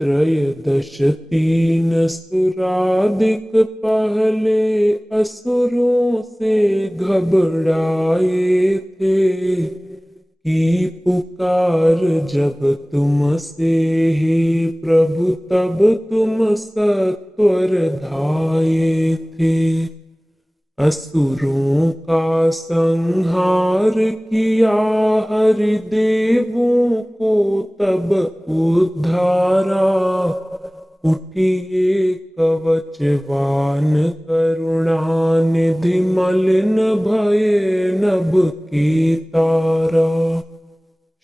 त्रयोदश तीन सुरादिक पहले असुरों से घबराए थे कि पुकार जब तुमसे हे प्रभु तब तुम सत्वर धाये थे। असुरों का संहार किया हरिदेवों को तब उद्धारा। उठिए कवचवान करुणानिधि मलिन भये नभ की तारा।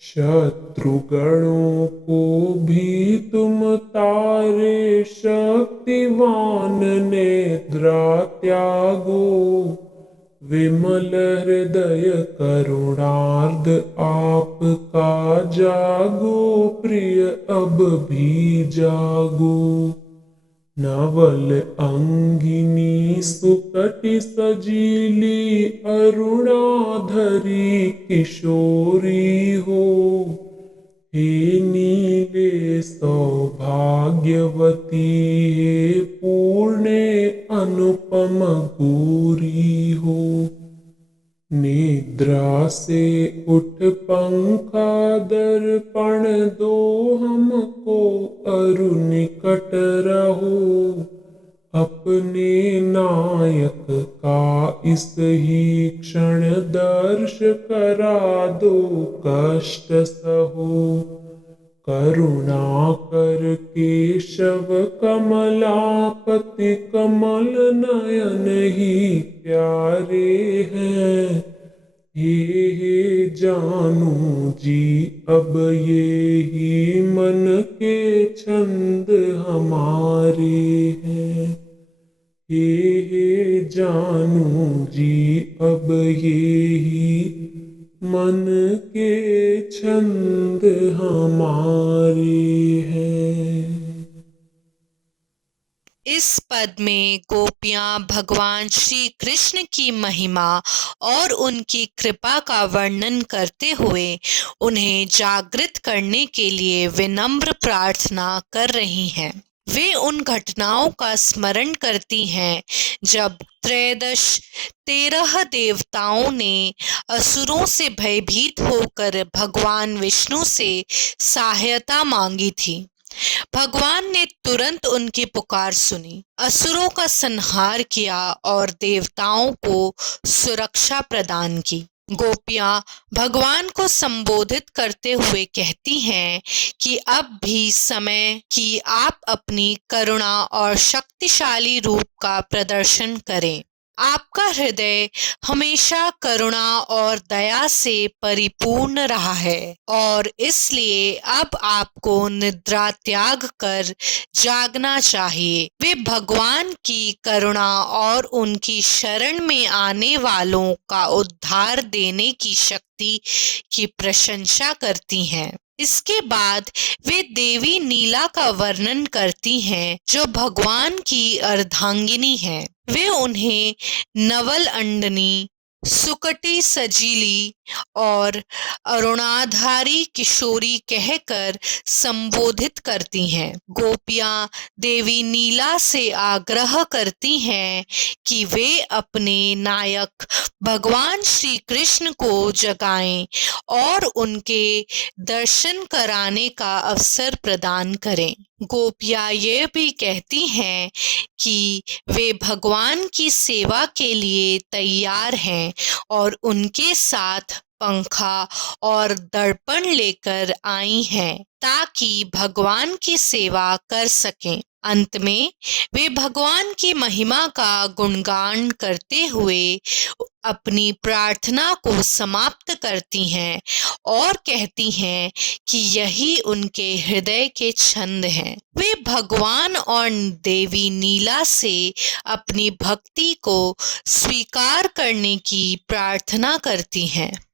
शत्रुगणों को भी तुम तारे शक्तिवान नेद्रा त्यागो। विमल हृदय करुणार्ध आपका जागो प्रिय अब भी जागो। नवल अंगिनी सुकटि सजीली अरुणाधरी किशोरी हो। हे नीले सौभाग्यवती हे पूर्णे अनुपम गौरी हो। निद्रा से उठ पंखा दर्पण दो हमको अरु निकट रहो। अपने नायक का इस ही क्षण दर्श करा दो कष्ट सहो। करुणा कर केशव कमलापति कमल नयन ही प्यारे हैं। हे जानू जी अब ये ही मन के छंद हमारे हैं। हे जानू जी अब ये ही मन के छंद हमारे हैं। इस पद में गोपियां भगवान श्री कृष्ण की महिमा और उनकी कृपा का वर्णन करते हुए उन्हें जागृत करने के लिए विनम्र प्रार्थना कर रही हैं। वे उन घटनाओं का स्मरण करती हैं जब त्रयोदश 13 देवताओं ने असुरों से भयभीत होकर भगवान विष्णु से सहायता मांगी थी। भगवान ने तुरंत उनकी पुकार सुनी, असुरों का संहार किया और देवताओं को सुरक्षा प्रदान की। गोपियां भगवान को संबोधित करते हुए कहती हैं कि अब भी समय कि आप अपनी करुणा और शक्तिशाली रूप का प्रदर्शन करें। आपका हृदय हमेशा करुणा और दया से परिपूर्ण रहा है और इसलिए अब आपको निद्रा त्याग कर जागना चाहिए। वे भगवान की करुणा और उनकी शरण में आने वालों का उद्धार देने की शक्ति की प्रशंसा करती हैं। इसके बाद वे देवी नीला का वर्णन करती हैं जो भगवान की अर्धांगिनी है। वे उन्हें नवल अंडनी, सुकटी सजीली और अरुणाधारी किशोरी कहकर संबोधित करती हैं। गोपियां देवी नीला से आग्रह करती हैं कि वे अपने नायक भगवान श्री कृष्ण को जगाएं और उनके दर्शन कराने का अवसर प्रदान करें। गोपियां ये भी कहती हैं कि वे भगवान की सेवा के लिए तैयार हैं और उनके साथ पंखा और दर्पण लेकर आई हैं ताकि भगवान की सेवा कर सकें। अंत में वे भगवान की महिमा का गुणगान करते हुए अपनी प्रार्थना को समाप्त करती हैं और कहती हैं कि यही उनके हृदय के छंद हैं। वे भगवान और देवी नीला से अपनी भक्ति को स्वीकार करने की प्रार्थना करती हैं।